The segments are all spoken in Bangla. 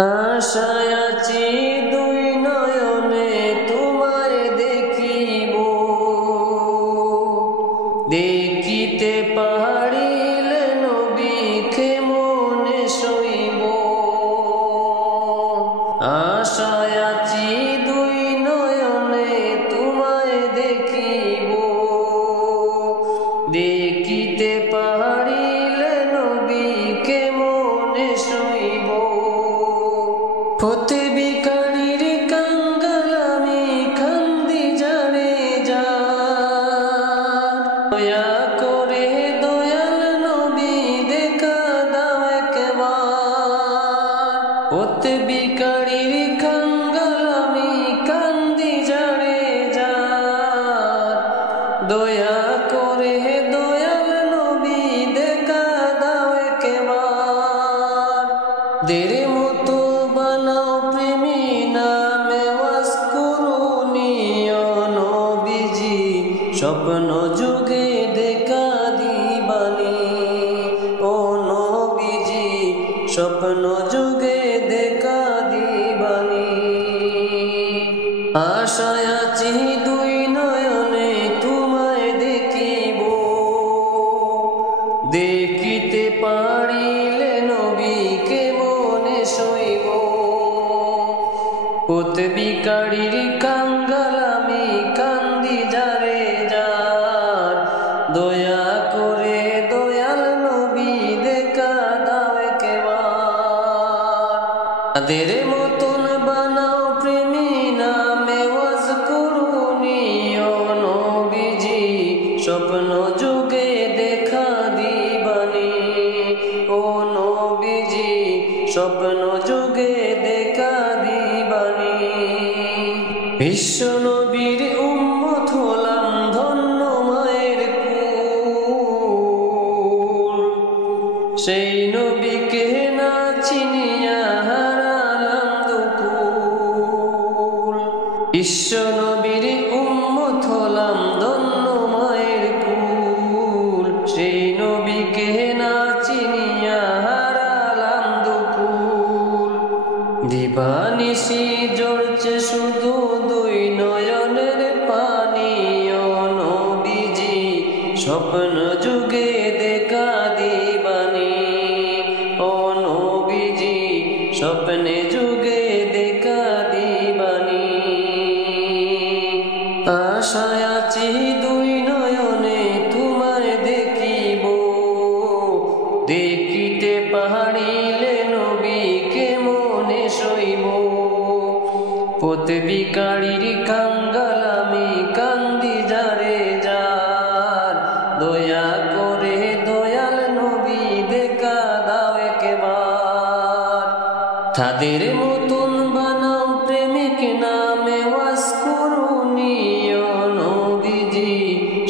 আশায় আছি দুই নয়নে তোমায় দেখিব, দেখিতে পারিলে নবীকে মনে সইব। আশায় আছি দুই নয়নে তোমায় দেখিব, দেখিতে পারিলে নবীকে মনে সইব। পথে ভিখারির কাঙ্গাল আমি কান্দি যারে যার, দয়া করে দয়াল নবী দেখা দাও একবার। পথে ভিখারির কাঙ্গাল আমি কান্দি যারে যার, দয়া করে দয়াল নবী দেখা দাও একবার। দের মতো বানাও প্রেমী নামে ওয়াজ করুনি ও নবীজি, স্বপ্ন যুগে দেখা দিবানি ও নবীজি, স্বপ্ন যুগে দেখা দিবানি। আশায় আছি দুই নয়নে তোমায় দেখিব, দেখিতে পারিলে নবীকে মনে সইব। পথ ভিখারির কাঙ্গাল আমি কান্দি যারে যার, দয়া করে দয়াল নবী দেখা দাও একবার। তাদের মতন বানাও প্রেমী নামে ওয়াজ করুনি ও নবীজি, স্বপ্ন যুগে দেখা দিবানি ও নবীজি, স্বপ্ন যুগে দেখা দিবানি। বিশ্ব নবীর উম্মত হলাম ধন্য মায়ের কুল, সেই নবীকে না চিনিয়া হারালাম দুকুল। বিশ্ব নবীর উম্মত হলাম ধন্য মায়ের কুল, সেই নবীকে না চিনিয়া হারালাম দুকুল। দিবানিশি ঝরছে শুধু দুই নয়নের পানি ও নবীজি, স্বপ্ন যুগে দেখা দিবানি ও নবীজি, স্বপ্নে যুগে দেখা দিবানি। আশায় আছি দুই নয়নে তোমায় দেখিব, দেখিতে পারিলে নবীকে মনে সইব। পথ ভিখারির কাঙ্গাল আমি কান্দি যারে যার, দয়া করে দয়াল নবী দেখা দাও একবার। তাদের মতন বানাও প্রেমিক নামে ওয়াজ করুনি ও নবীজি,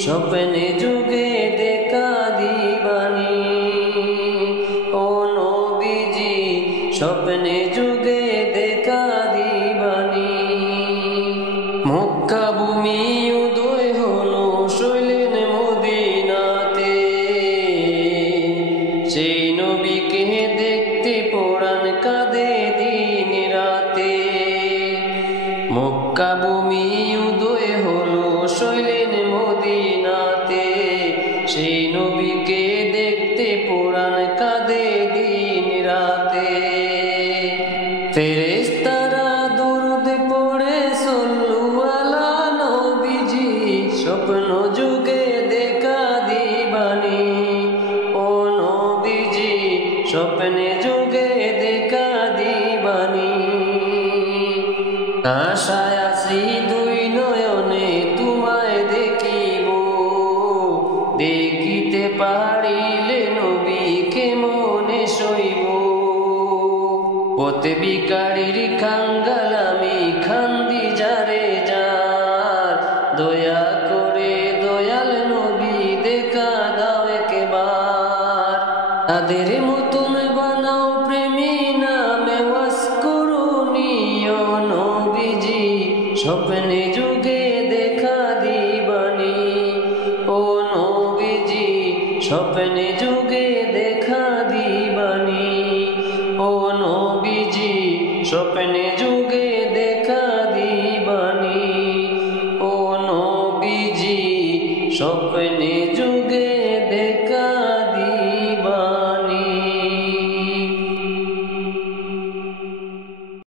স্বপ্নে যুগে দেখা দিবানি ও নবীজি, স্বপ্নে যুগে দেখা দিবানি। মক্কা ভূমি উদয় হলো শৈলেন মদিনাতে, সেই নবীকে দেখতে পরাণ কাঁদে দিন রাতে। মক্কা ভূমি উদয় হলো শৈলেন মদিনাতে, সেই নবীকে দেখতে পরাণ কাঁদে দিন রাতে। ফেরেশতারা দরুদ পড়ে সল্লু আলা নবীজি, স্বপ্ন যুগে দেখা দিবানি ও নবীজি, স্বপ্নে যুগে দেখা দিবানি। আশায় আছি দুই নয়নে তোমায় দেখিব, দেখিতে পারিলে নবীকে মনে সইব। পথ ভিখারির কাঙ্গাল আমি কান্দি যারে যার, দয়া করে দয়াল নবী দেখা দাও একবার। তাদের মতন বানাও প্রেমী নামে ওয়াজ করুনি ও নবীজি, স্বপ্নে যুগে দেখা দিবানি ও নবীজি, স্বপ্নে যুগে দেখা দিবানি ও নবীজি, স্বপ্নে যুগে দেখা দিবানি ও নবীজি স্বপ্নে যুগে